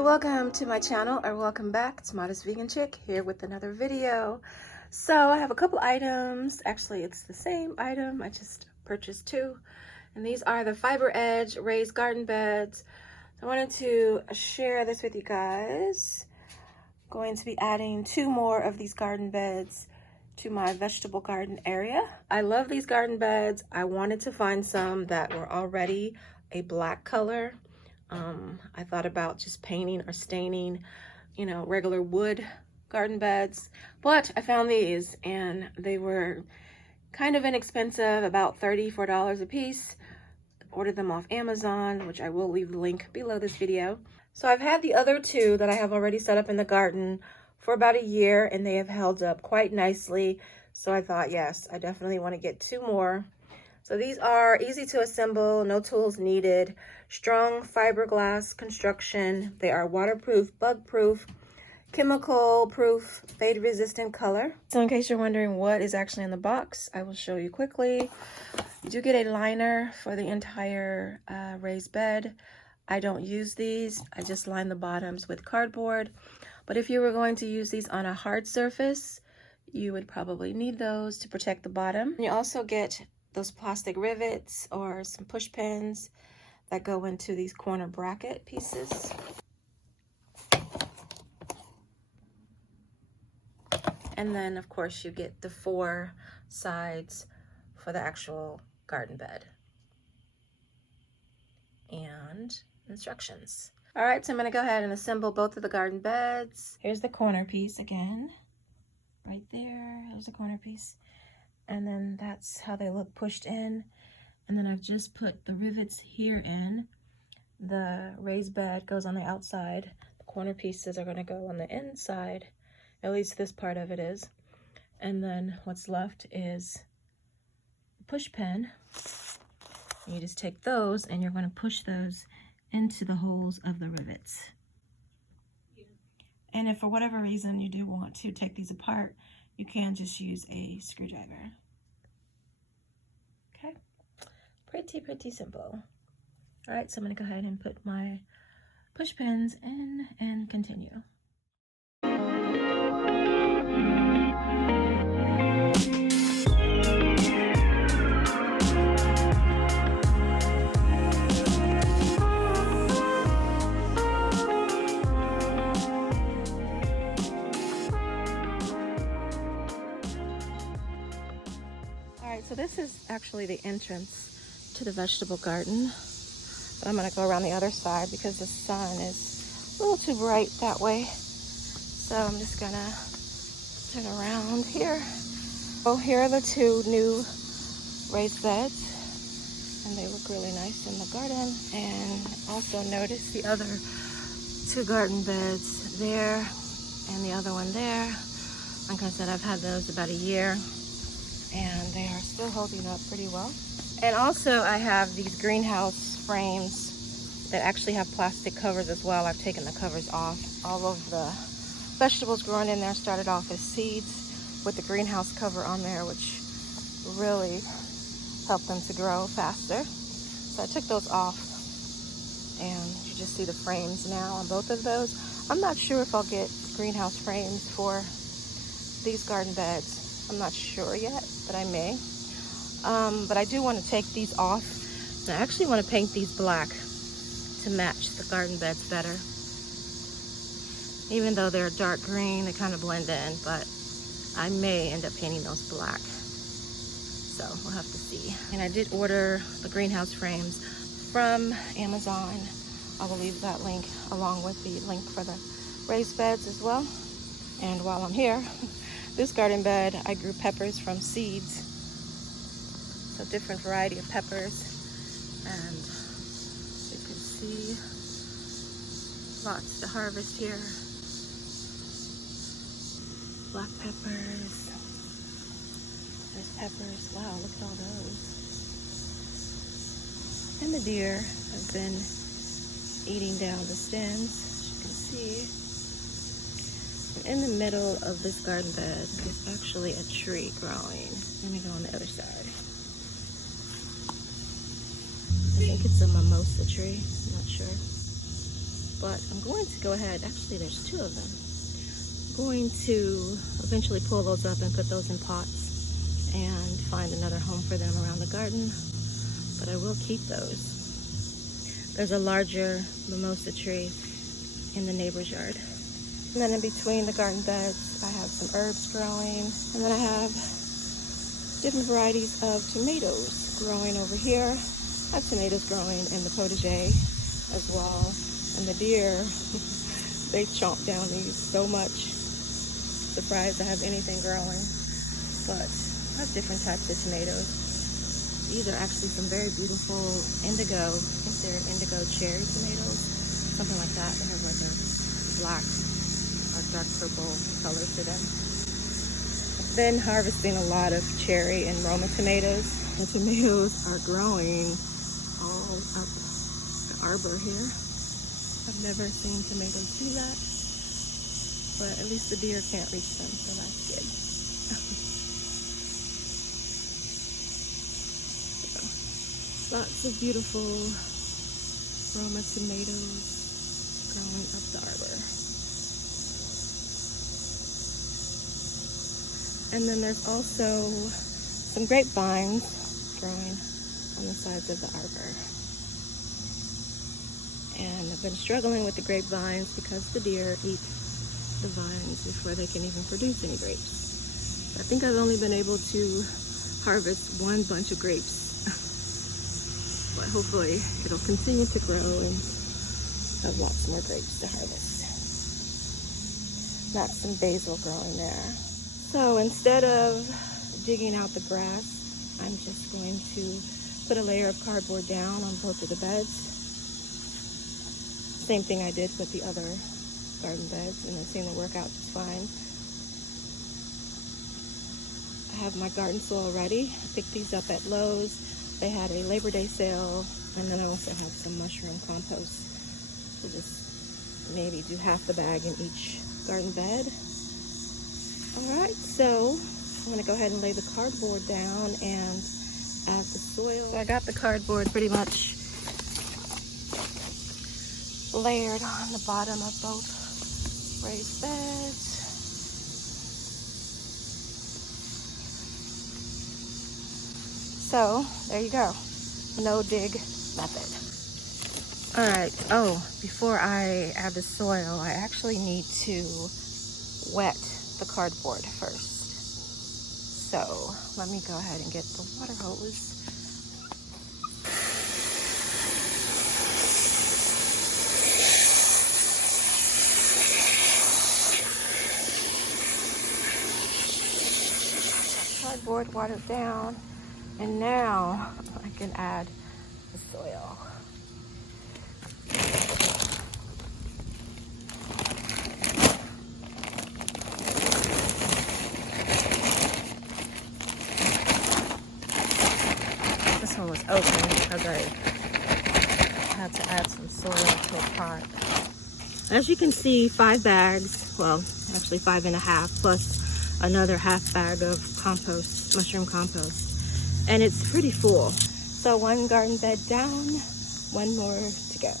Hi, welcome to my channel, or welcome back. It's Modest Vegan Chick here with another video. So I have a couple items. Actually, it's the same item. I just purchased two. And these are the FiberEdge raised garden beds. I wanted to share this with you guys. I'm going to be adding two more of these garden beds to my vegetable garden area. I love these garden beds. I wanted to find some that were already a black color. I thought about just painting or staining, regular wood garden beds, but I found these and they were kind of inexpensive, about $34 a piece. Ordered them off Amazon, which I will leave the link below this video. So I've had the other two that I have already set up in the garden for about a year, and they have held up quite nicely. So I thought, yes, I definitely want to get two more. So these are easy to assemble, no tools needed, strong fiberglass construction. They are waterproof, bug-proof, chemical-proof, fade-resistant color. So in case you're wondering what is actually in the box, I will show you quickly. You do get a liner for the entire raised bed. I don't use these. I just line the bottoms with cardboard. But if you were going to use these on a hard surface, you would probably need those to protect the bottom. You also get those plastic rivets or some push pins that go into these corner bracket pieces. And then of course you get the 4 sides for the actual garden bed and instructions. All right, so I'm gonna go ahead and assemble both of the garden beds. Here's the corner piece again, right there. There's the corner piece. And then that's how they look pushed in. And then I've just put the rivets here in. The raised bed goes on the outside. The corner pieces are gonna go on the inside. At least this part of it is. And then what's left is the push pin. You just take those and you're gonna push those into the holes of the rivets. And if for whatever reason you do want to take these apart, you can just use a screwdriver. Okay, pretty simple. All right, so I'm gonna go ahead and put my push pins in and continue. So this is actually the entrance to the vegetable garden, but I'm gonna go around the other side because the sun is a little too bright that way. So I'm just gonna turn around here. Oh, here are the two new raised beds, and they look really nice in the garden. And also notice the other 2 garden beds there and the other one there. Like I said, I've had those about a year, and they are still holding up pretty well. And also I have these greenhouse frames that actually have plastic covers as well. I've taken the covers off. All of the vegetables growing in there started off as seeds with the greenhouse cover on there, which really helped them to grow faster. So I took those off, and you just see the frames now on both of those. I'm not sure if I'll get greenhouse frames for these garden beds. I'm not sure yet, but I may. But I do want to take these off. And I actually want to paint these black to match the garden beds better. Even though they're dark green, they kind of blend in, but I may end up painting those black. So we'll have to see. And I did order the greenhouse frames from Amazon. I will leave that link along with the link for the raised beds as well. And while I'm here, this garden bed, I grew peppers from seeds. So different variety of peppers. And you can see lots to harvest here. Black peppers. There's peppers. Wow, look at all those. And the deer have been eating down the stems, as you can see. In the middle of this garden bed is actually a tree growing. Let me go on the other side. I think it's a mimosa tree, I'm not sure. but I'm going to go ahead, actually there's 2 of them. I'm going to eventually pull those up and put those in pots and find another home for them around the garden, but I will keep those. There's a larger mimosa tree in the neighbor's yard. And then in between the garden beds, I have some herbs growing, and then I have different varieties of tomatoes growing over here. I have tomatoes growing in the potager as well, and the deer, they chomp down these so much. Surprised I have anything growing, but I have different types of tomatoes. These are actually some very beautiful indigo, I think they're indigo cherry tomatoes, something like that. They have like a black or dark purple color to them. I've been harvesting a lot of cherry and Roma tomatoes. The tomatoes are growing all up the arbor here. I've never seen tomatoes do that, but at least the deer can't reach them, so that's good. So, lots of beautiful Roma tomatoes growing up the arbor. And then there's also some grape vines growing on the sides of the arbor. And I've been struggling with the grapevines because the deer eat the vines before they can even produce any grapes. I think I've only been able to harvest 1 bunch of grapes, but hopefully it'll continue to grow and have lots more grapes to harvest. Got some basil growing there. So instead of digging out the grass, I'm just going to put a layer of cardboard down on both of the beds. Same thing I did with the other garden beds, and it seemed to work out just fine. I have my garden soil ready. I picked these up at Lowe's. They had a Labor Day sale, and then I also have some mushroom compost. So just maybe do half the bag in each garden bed. Alright, so I'm going to go ahead and lay the cardboard down and add the soil. So I got the cardboard pretty much layered on the bottom of both raised beds. So there you go, no dig method. Alright, before I add the soil, I actually need to wet the cardboard first. So let me go ahead and get the water hose. Cardboard watered down, and now I can add the soil. This one was open because I had to add some soil to a pot. As you can see, 5 bags, well, actually 5.5, plus another half bag of compost, mushroom compost, and it's pretty full. So 1 garden bed down, 1 more to go.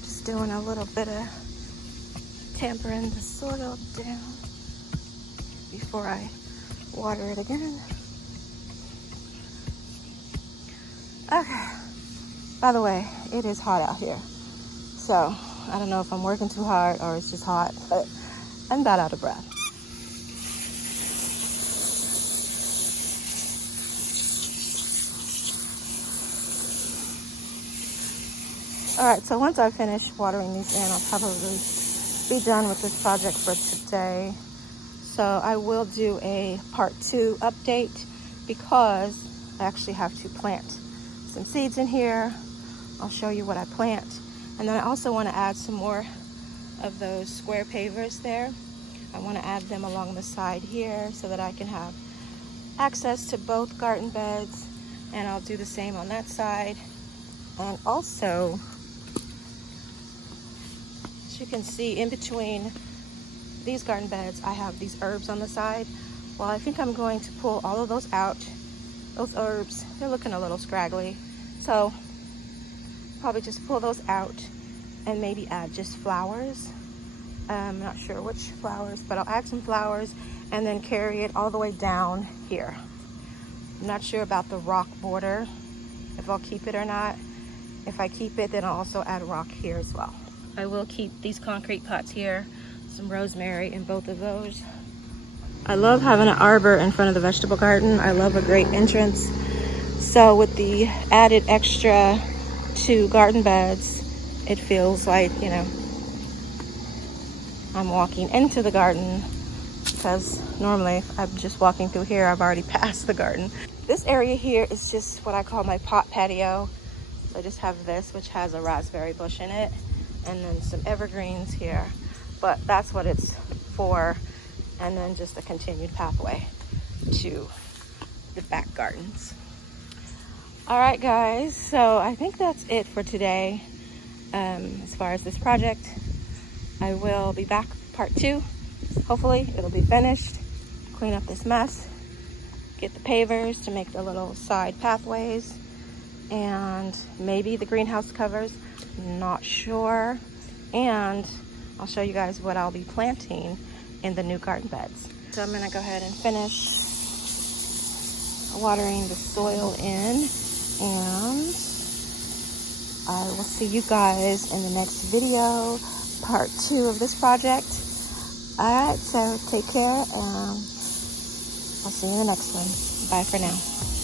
Just doing a little bit of tampering the soil down before I water it again. Okay, by the way, it is hot out here. So I don't know if I'm working too hard or it's just hot, but I'm about out of breath. All right, so once I finish watering these in, I'll probably be done with this project for today. So I will do a part 2 update because I actually have to plant some seeds in here. I'll show you what I plant. And then I also want to add some more of those square pavers there. I want to add them along the side here so that I can have access to both garden beds. And I'll do the same on that side. And also As you can see, in between these garden beds, I have these herbs on the side. Well, I think I'm going to pull all of those out. Those herbs, they're looking a little scraggly. So probably just pull those out and maybe add just flowers. I'm not sure which flowers, but I'll add some flowers and then carry it all the way down here. I'm not sure about the rock border, if I'll keep it or not. If I keep it, then I'll also add rock here as well. I will keep these concrete pots here, some rosemary in both of those. I love having an arbor in front of the vegetable garden. I love a great entrance. So with the added extra 2 garden beds, it feels like, you know, I'm walking into the garden, because normally if I'm just walking through here, I've already passed the garden. This area here is just what I call my pot patio. So I just have this, which has a raspberry bush in it, and then some evergreens here. But that's what it's for. And then just a continued pathway to the back gardens. All right, guys, so I think that's it for today. As far as this project, I will be back part 2. Hopefully it'll be finished. Clean up this mess, get the pavers to make the little side pathways, and maybe the greenhouse covers, not sure. And I'll show you guys what I'll be planting in the new garden beds. So I'm gonna go ahead and finish watering the soil in, and I will see you guys in the next video, part 2 of this project. All right, so take care, and I'll see you in the next one. Bye for now.